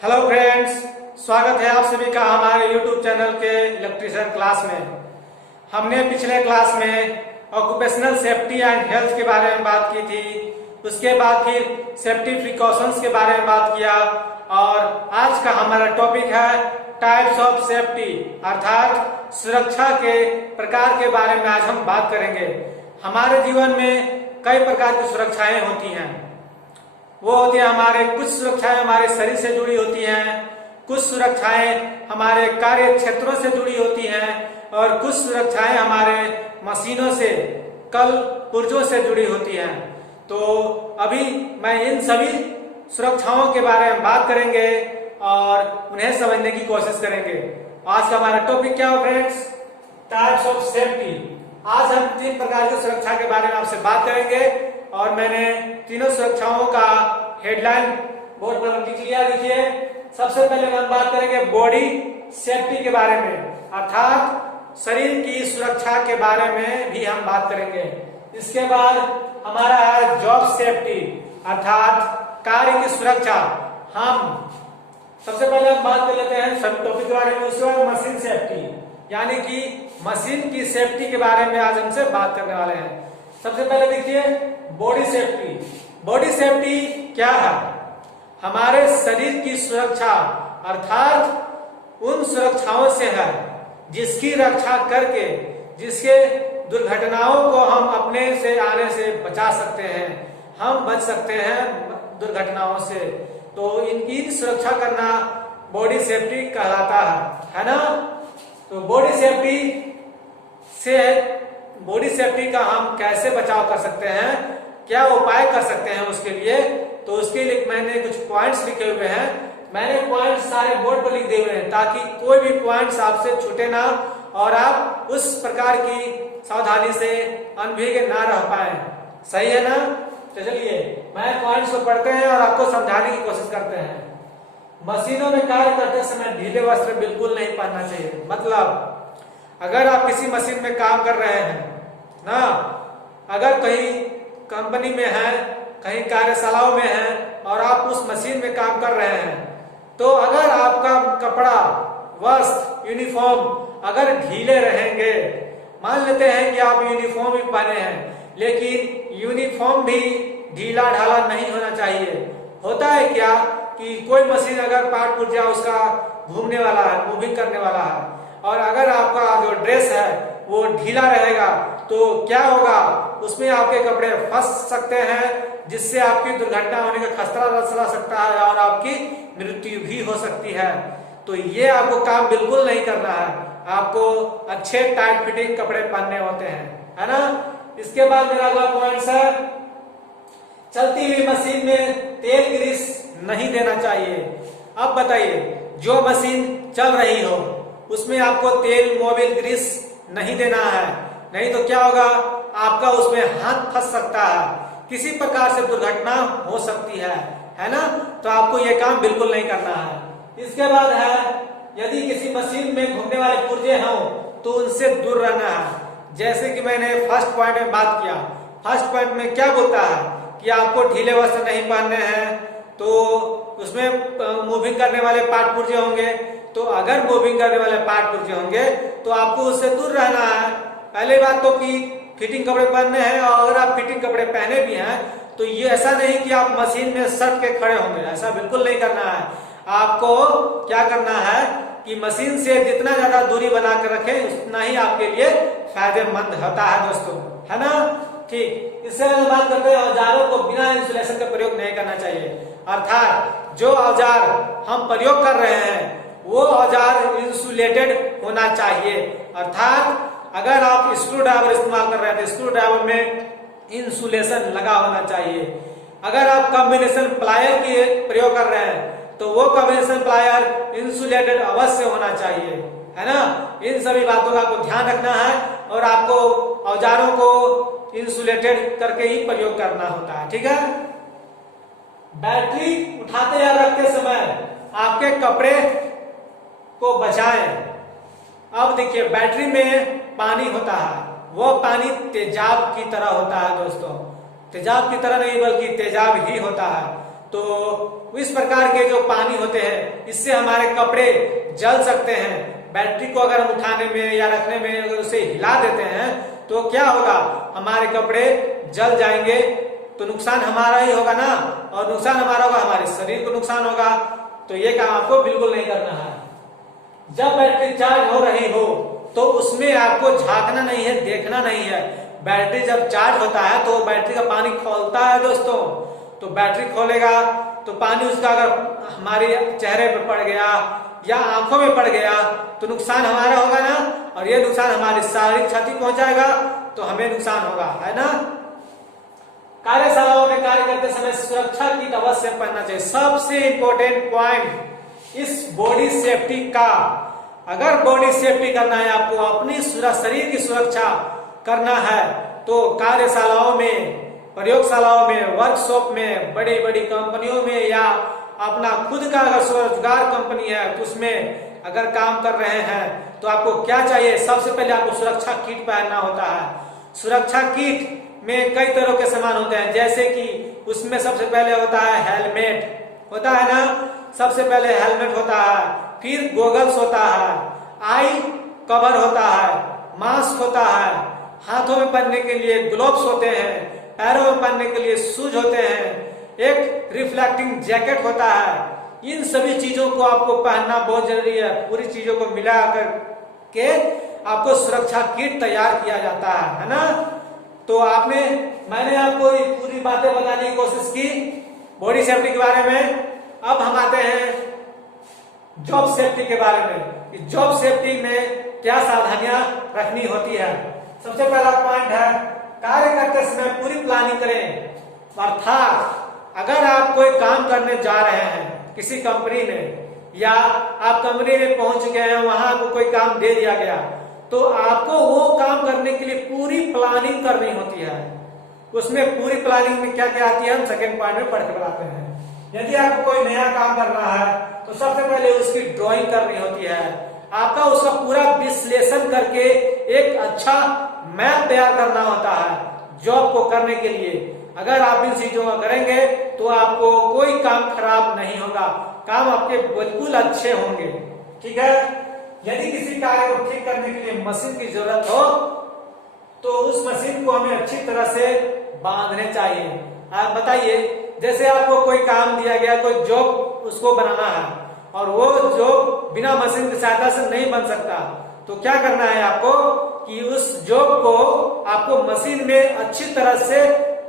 Hello friends, स्वागत है आप सभी का हमारे YouTube चैनल के इलेक्ट्रीशियन क्लास में। हमने पिछले क्लास में ऑक्यूपेशनल सेफ्टी एंड हेल्थ के बारे में बात की थी। उसके बाद फिर सेफ्टी प्रिकॉशंस के बारे में बात किया और आज का हमारा टॉपिक है टाइप्स ऑफ सेफ्टी, अर्थात सुरक्षा के प्रकार के बारे में आज हम बात करेंगे। हमारे जीवन में कई प्रकार की सुरक्षाएं होती हैं। वो होती है हमारे कुछ सुरक्षाएं हमारे शरीर से जुड़ी होती हैं, कुछ सुरक्षाएं हमारे कार्य क्षेत्रों से जुड़ी होती हैं और कुछ सुरक्षाएं हमारे मशीनों से, कल पुर्जों से जुड़ी होती हैं। तो अभी मैं इन सभी सुरक्षाओं के बारे में बात करेंगे और उन्हें समझने की कोशिश करेंगे। आज का हमारा टॉपिक क्या हो फ्रेंड्स? Types of safety. आज हम 3 प्रकार की सुरक्षा के बारे में आपसे बात करेंगे और मैंने तीनों सुरक्षाओं का हेडलाइन बोर्ड पर लिख लिया। देखिए, सबसे पहले हम बात करेंगे बॉडी सेफ्टी के बारे में, अर्थात शरीर की सुरक्षा के बारे में भी हम बात करेंगे। इसके बाद हमारा है जॉब सेफ्टी, अर्थात कार्य की सुरक्षा। हम सबसे पहले हम बात कर लेते हैं सब टॉपिक के बारे में। उसके बाद मशीन सेफ्टी, यानी कि मशीन की सेफ्टी के बारे में आज हमसे बात करने वाले हैं। सबसे पहले देखिए बॉडी सेफ्टी। बॉडी सेफ्टी क्या है? हमारे शरीर की सुरक्षा, अर्थात उन सुरक्षाओं से है जिसकी रक्षा करके, जिसके दुर्घटनाओं को हम अपने से आने से बचा सकते हैं, हम बच सकते हैं दुर्घटनाओं से। तो इनकी सुरक्षा करना बॉडी सेफ्टी कहलाता है ना? तो बॉडी सेफ्टी का हम कैसे बचाव कर सकते हैं, क्या उपाय कर सकते हैं उसके लिए? तो उसके लिए मैंने कुछ पॉइंट्स लिखे हुए हैं। मैंने पॉइंट्स सारे बोर्ड पर लिख दिए हुए हैं ताकि कोई भी पॉइंट्स आपसे छूटे ना और आप उस प्रकार की सावधानी से अनभिज्ञ ना रह पाए। सही है ना? तो चलिए मैं पॉइंट्स को पढ़ते हैं और आपको समझाने की कोशिश करते हैं। मशीनों में कार्य करते समय ढीले वस्त्र बिल्कुल नहीं पहनना चाहिए। मतलब अगर आप किसी मशीन में काम कर रहे हैं ना, अगर कहीं कंपनी में है, कहीं कार्यशालाओं में है और आप उस मशीन में काम कर रहे हैं, तो अगर आपका कपड़ा, वस्त्र, यूनिफॉर्म अगर ढीले रहेंगे, मान लेते हैं कि आप यूनिफॉर्म ही पहने हैं, लेकिन यूनिफॉर्म भी ढीला ढाला नहीं होना चाहिए। होता है क्या कि कोई मशीन अगर पार्ट पुर्जा उसका घूमने वाला है, मूविंग करने वाला है, और अगर आपका जो ड्रेस है वो ढीला रहेगा तो क्या होगा? उसमें आपके कपड़े फंस सकते हैं, जिससे आपकी दुर्घटना होने का खतरा रह सकता है और आपकी मृत्यु भी हो सकती है। तो ये आपको काम बिल्कुल नहीं करना है। आपको अच्छे टाइट फिटिंग कपड़े पहनने होते हैं, है ना? इसके बाद मेरा अगला पॉइंट है, चलती हुई मशीन में तेल ग्रीस नहीं देना चाहिए। अब बताइए, जो मशीन चल रही हो उसमें आपको तेल, मोबिल, ग्रीस नहीं देना है, नहीं तो क्या होगा? आपका उसमें हाथ फंस सकता है, किसी प्रकार से दुर्घटना हो सकती है ना? तो आपको यह काम बिल्कुल नहीं करना है। इसके बाद है, यदि किसी मशीन में घूमने वाले पुर्जे हों तो उनसे दूर रहना है। जैसे कि मैंने फर्स्ट पॉइंट में बात किया। फर्स्ट पॉइंट में क्या बोलता है कि आपको ढीले वस्त्र नहीं पहनने हैं, तो उसमें मूविंग करने वाले पार्ट पुर्जे होंगे। तो अगर मूविंग करने वाले पार्ट पुर्जे होंगे तो आपको उससे दूर रहना है। पहले बात तो कि फिटिंग कपड़े पहनने हैं, और अगर आप फिटिंग कपड़े पहने भी हैं तो ये ऐसा नहीं कि आप मशीन में सट के खड़े होंगे, ऐसा बिल्कुल नहीं करना है। आपको क्या करना है कि मशीन से जितना ज्यादा दूरी बना कर रखें उतना ही आपके लिए फायदेमंद होता है दोस्तों, है ना? ठीक। इससे बात करते हैं, औजारों को बिना इंसुलेशन का प्रयोग नहीं करना चाहिए। अर्थात जो औजार हम प्रयोग कर रहे हैं वो औजार इंसुलेटेड होना चाहिए। अर्थात अगर आप स्क्रू ड्राइवर इस्तेमाल कर रहे हैं तो स्क्रू ड्राइवर में इंसुलेशन लगा होना चाहिए। अगर आप कॉम्बिनेशन प्लायर की प्रयोग कर रहे हैं तो वो कॉम्बिनेशन प्लायर इंसुलेटेड अवश्य होना चाहिए, है ना? इन सभी बातों का आपको ध्यान रखना है और आपको औजारों को इंसुलेटेड करके ही प्रयोग करना होता है, ठीक है? बैटरी उठाते या रखते समय आपके कपड़े को बचाएं। अब देखिए, बैटरी में पानी होता है, वो पानी तेजाब की तरह होता है दोस्तों। तेजाब की तरह नहीं बल्कि तेजाब ही होता है। तो इस प्रकार के जो पानी होते हैं इससे हमारे कपड़े जल सकते हैं। बैटरी को अगर हम उठाने में या रखने में अगर उसे हिला देते हैं तो क्या होगा, हमारे कपड़े जल जाएंगे, तो नुकसान हमारा ही होगा ना, और नुकसान हमारा होगा, हमारे शरीर को नुकसान होगा। तो ये काम आपको बिल्कुल नहीं करना है। जब बैटरी चार्ज हो रही हो तो उसमें आपको झांकना नहीं है, देखना नहीं है। बैटरी जब चार्ज होता है तो बैटरी का पानी खोलता है दोस्तों, तो बैटरी खोलेगा तो पानी उसका अगर हमारे चेहरे पर पड़ गया या आंखों में पड़ गया तो नुकसान हमारा होगा ना, और ये नुकसान हमारी शारीरिक क्षति पहुंचाएगा, तो हमें नुकसान होगा, है ना। कार्यशालाओं में कार्य करते समय सुरक्षा किट अवश्य पहनना चाहिए। सबसे इंपॉर्टेंट पॉइंट इस बॉडी सेफ्टी का, अगर बॉडी सेफ्टी करना है आपको, अपनी शरीर की सुरक्षा करना है, तो कार्यशालाओं में, प्रयोगशालाओं में, वर्कशॉप में, बड़ी बड़ी कंपनियों में या अपना खुद का अगर स्वरोजगार कंपनी है तो उसमें अगर काम कर रहे हैं तो आपको क्या चाहिए, सबसे पहले आपको सुरक्षा किट पहनना होता है। सुरक्षा किट में कई तरह के सामान होते हैं, जैसे कि उसमें सबसे पहले होता है हेलमेट, होता है ना, सबसे पहले हेलमेट होता है, फिर गोगल्स होता है, आई कवर होता है, मास्क होता है, हाथों में पहनने के लिए ग्लोव्स होते हैं, पैरों में पहनने के लिए शूज होते हैं, एक रिफ्लेक्टिंग जैकेट होता है। इन सभी चीजों को आपको पहनना बहुत जरूरी है। पूरी चीजों को मिलाकर के आपको सुरक्षा किट तैयार किया जाता है ना। तो मैंने आपको ये पूरी बातें बताने की कोशिश की बॉडी सेफ्टी के बारे में। अब हम आते हैं जॉब सेफ्टी के बारे में। जॉब सेफ्टी में क्या सावधानियां रखनी होती है। सबसे पहला पॉइंट है, कार्य करते समय पूरी प्लानिंग करें। अर्थात अगर आप कोई काम करने जा रहे हैं किसी कंपनी में, या आप कंपनी में पहुंच गए हैं, वहां आपको कोई काम दे दिया गया, तो आपको वो काम करने के लिए पूरी प्लानिंग करनी होती है। उसमें पूरी प्लानिंग में क्या क्या आती है हम सेकेंड पॉइंट में पढ़ के बताते हैं। यदि आपको कोई नया काम करना है तो सबसे पहले उसकी ड्राइंग करनी होती है। आपका उसका पूरा विश्लेषण करके एक अच्छा मैप तैयार करना होता है जॉब को करने के लिए। अगर आप इन चीजों को करेंगे तो आपको कोई काम खराब नहीं होगा, काम आपके बिल्कुल अच्छे होंगे, ठीक है। यदि किसी कार्य को ठीक करने के लिए मशीन की जरूरत हो तो उस मशीन को हमें अच्छी तरह से बांधने चाहिए। आप बताइए, जैसे आपको कोई काम दिया गया, कोई जॉब उसको बनाना है और वो जॉब बिना मशीन की सहायता से नहीं बन सकता, तो क्या करना है आपको कि उस जॉब को आपको मशीन में अच्छी तरह से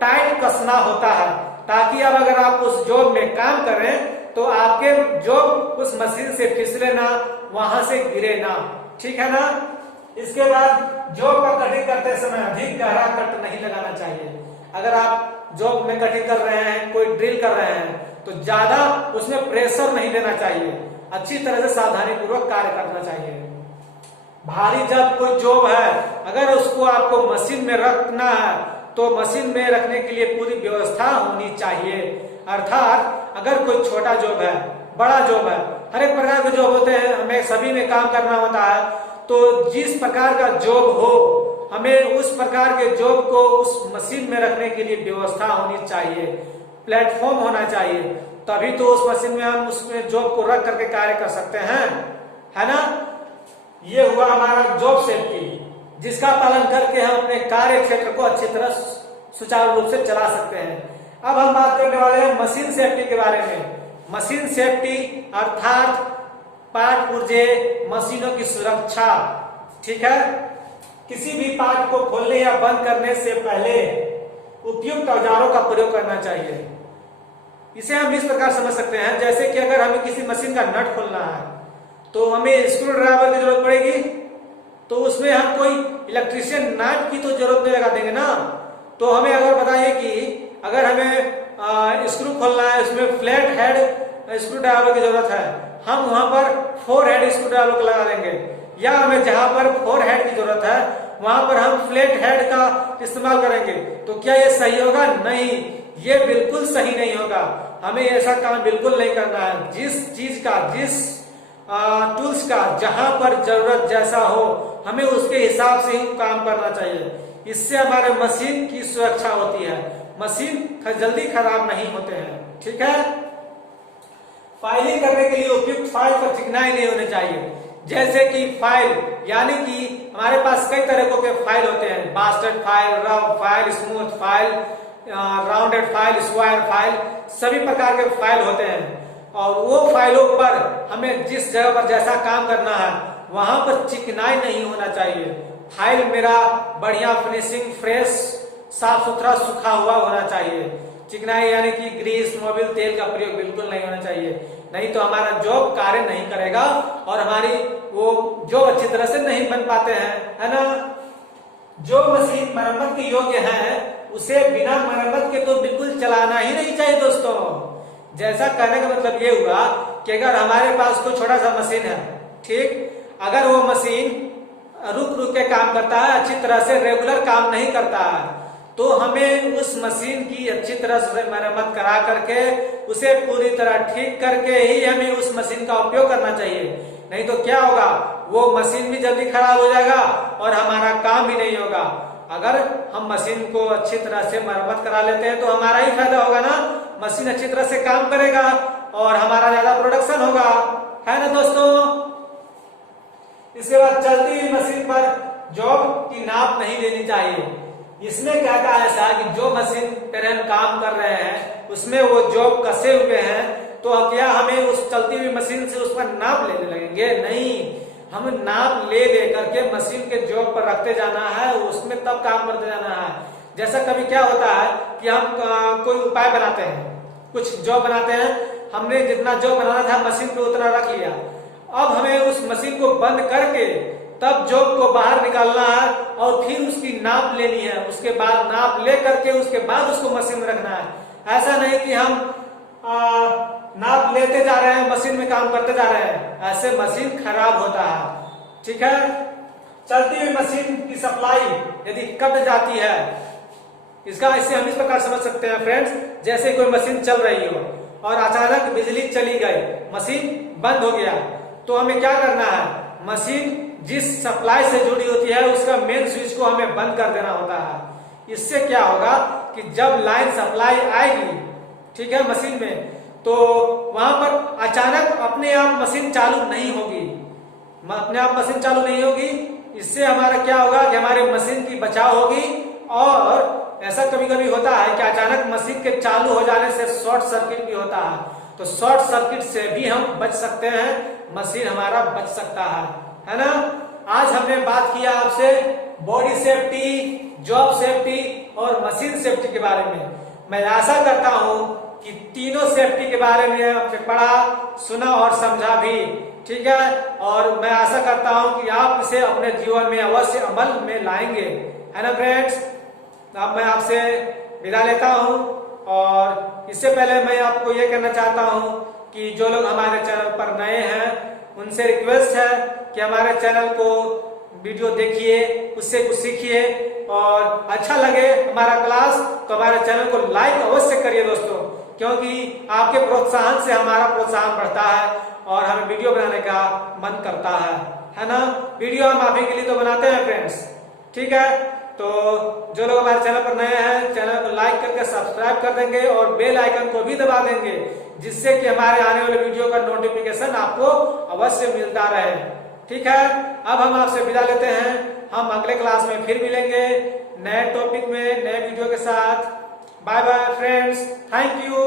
टाइट कसना होता है, ताकि अब अगर आप उस जॉब में काम करें तो आपके जॉब उस मशीन से फिसले ना, वहां से गिरे ना, ठीक है ना। इसके बाद जॉब का कटिंग करते समय अधिक गहरा कट नहीं लगाना चाहिए। अगर आप जॉब में कटिंग कर रहे हैं, कोई ड्रिल कर रहे हैं, तो ज्यादा उसमें प्रेशर नहीं देना चाहिए, अच्छी तरह से सावधानी पूर्वक कार्य करना चाहिए। भारी जब कोई जॉब है, अगर उसको आपको मशीन में रखना है तो मशीन में रखने के लिए पूरी व्यवस्था होनी चाहिए। अर्थात अगर कोई छोटा जॉब है, बड़ा जॉब है, हर एक प्रकार के जॉब होते हैं, हमें सभी में काम करना होता है, तो जिस प्रकार का जॉब हो हमें उस प्रकार के जॉब को उस मशीन में रखने के लिए व्यवस्था होनी चाहिए, प्लेटफॉर्म होना चाहिए, तभी तो उस मशीन में हम उसमें जॉब को रख करके कार्य कर सकते हैं, है ना। ये हुआ हमारा जॉब सेफ्टी, जिसका पालन करके हम अपने कार्य क्षेत्र को अच्छी तरह सुचारू रूप से चला सकते हैं। अब हम बात करने वाले हैं मशीन सेफ्टी के बारे में। मशीन सेफ्टी अर्थात पार्ट पुर्जे, मशीनों की सुरक्षा, ठीक है। किसी भी पार्ट को खोलने या बंद करने से पहले उपयुक्त औजारों का प्रयोग करना चाहिए। इसे हम इस प्रकार समझ सकते हैं, जैसे कि अगर हमें किसी मशीन का नट खोलना है तो हमें स्क्रू ड्राइवर की जरूरत पड़ेगी, तो उसमें हम कोई इलेक्ट्रिशियन नाट की तो जरूरत नहीं लगा देंगे ना। तो हमें अगर बताइए कि अगर हमें स्क्रू खोलना है, उसमें फ्लैट हेड स्क्रू ड्राइवर की जरूरत है, हम वहां पर 4 हेड स्क्रू ड्राइवर को लगा देंगे, या हमें जहां पर 4 हेड की जरूरत है वहां पर हम फ्लैट हेड का इस्तेमाल करेंगे, तो क्या ये सही होगा? नहीं, ये बिल्कुल सही नहीं होगा। हमें ऐसा काम बिल्कुल नहीं करना है। जिस चीज का, जिस टूल्स का जहां पर जरूरत जैसा हो, हमें उसके हिसाब से ही काम करना चाहिए। इससे हमारे मशीन की सुरक्षा होती है, मशीन जल्दी खराब नहीं होते हैं। ठीक है। फाइलिंग करने के लिए उपयुक्त फाइल पर चिकनाई नहीं होनी चाहिए। जैसे कि फाइल यानी कि हमारे पास कई तरह के फाइल होते हैं, bastard file, rough file, smooth file, rounded file, square file, सभी प्रकार के फाइल होते हैं। और वो फाइलों पर हमें जिस जगह पर जैसा काम करना है वहां पर चिकनाई नहीं होना चाहिए। फाइल मेरा बढ़िया फिनिशिंग, फ्रेश, साफ सुथरा, सूखा हुआ होना चाहिए। चिकनाई यानी कि ग्रीस, मोबिल तेल का प्रयोग बिल्कुल नहीं होना चाहिए, नहीं तो हमारा जॉब कार्य नहीं करेगा और हमारी वो जॉब अच्छी तरह से नहीं बन पाते हैं, है ना। जो मशीन मरम्मत के योग्य है उसे बिना मरम्मत के तो बिल्कुल चलाना ही नहीं चाहिए दोस्तों। जैसा कहने का मतलब ये हुआ कि अगर हमारे पास कोई छोटा सा मशीन है, ठीक, अगर वो मशीन रुक रुक के काम करता है, अच्छी तरह से रेगुलर काम नहीं करता है, तो हमें उस मशीन की अच्छी तरह से मरम्मत करा करके उसे पूरी तरह ठीक करके ही हमें उस मशीन का उपयोग करना चाहिए। नहीं तो क्या होगा, वो मशीन भी जल्दी खराब हो जाएगा और हमारा काम भी नहीं होगा। अगर हम मशीन को अच्छी तरह से मरम्मत करा लेते हैं तो हमारा ही फायदा होगा ना, मशीन अच्छी तरह से काम करेगा और हमारा ज्यादा प्रोडक्शन होगा, है ना दोस्तों। इसके बाद चलती हुई मशीन पर जॉब की नाप नहीं लेनी चाहिए। इसमें कहता है ऐसा कि जो मशीन पर हम काम कर रहे हैं उसमें वो जॉब कसे हुए हैं, तो क्या हमें उस चलती हुई मशीन से उस पर नाप लेने लगेंगे? नहीं, हम नाप ले करके मशीन के जॉब पर रखते जाना है, उसमें तब काम करते जाना है। जैसा कभी क्या होता है कि हम कोई उपाय बनाते हैं, कुछ जॉब बनाते हैं, हमने जितना जॉब बनाना था मशीन पे उतना रख लिया, अब हमें उस मशीन को बंद करके तब जॉब को बाहर निकालना है और फिर उसकी नाप लेनी है, उसके बाद नाप ले करके उसके बाद उसको मशीन में रखना है। ऐसा नहीं कि हम नाप लेते जा रहे हैं, मशीन में काम करते जा रहे हैं, ऐसे मशीन खराब होता है, ठीक है। चलती हुई मशीन की सप्लाई यदि कट जाती है, इसका इससे हम इस प्रकार समझ सकते हैं फ्रेंड्स, जैसे कोई मशीन चल रही हो और अचानक बिजली चली गई, मशीन बंद हो गया, तो हमें क्या करना है, मशीन जिस सप्लाई से जुड़ी होती है उसका मेन स्विच को हमें बंद कर देना होता है। इससे क्या होगा कि जब लाइन सप्लाई आएगी, ठीक है, मशीन में, तो वहां पर अचानक अपने आप मशीन चालू नहीं होगी, अपने आप मशीन चालू नहीं होगी। इससे हमारा क्या होगा कि हमारे मशीन की बचाव होगी। और ऐसा कभी कभी होता है कि अचानक मशीन के चालू हो जाने से शॉर्ट सर्किट भी होता है, तो शॉर्ट सर्किट से भी हम बच सकते हैं, मशीन हमारा बच सकता है ना। आज हमने बात किया आपसे बॉडी सेफ्टी, जॉब सेफ्टी और मशीन सेफ्टी के बारे में। मैं आशा करता हूं कि तीनों सेफ्टी के बारे में आपने पढ़ा, सुना और समझा भी, ठीक है। और मैं आशा करता हूं कि आप इसे अपने जीवन में अवश्य अमल में लाएंगे, है ना फ्रेंड्स। अब मैं आपसे विदा लेता हूं और इससे पहले मैं आपको ये कहना चाहता हूं कि जो लोग हमारे चैनल पर नए हैं उनसे रिक्वेस्ट है कि हमारे चैनल को वीडियो देखिए, उससे कुछ सीखिए और अच्छा लगे हमारा क्लास तो हमारे चैनल को लाइक अवश्य करिए दोस्तों, क्योंकि आपके प्रोत्साहन से हमारा प्रोत्साहन बढ़ता है और हमें वीडियो बनाने का मन करता है ना। वीडियो हम आप ही के लिए तो बनाते हैं फ्रेंड्स, ठीक है। तो जो लोग हमारे चैनल पर नए हैं, चैनल को लाइक करके सब्सक्राइब कर देंगे और बेल आइकन को भी दबा देंगे, जिससे कि हमारे आने वाले वीडियो का नोटिफिकेशन आपको अवश्य मिलता रहे, ठीक है। अब हम आपसे विदा लेते हैं, हम अगले क्लास में फिर मिलेंगे नए टॉपिक में, नए वीडियो के साथ। Bye bye friends, thank you.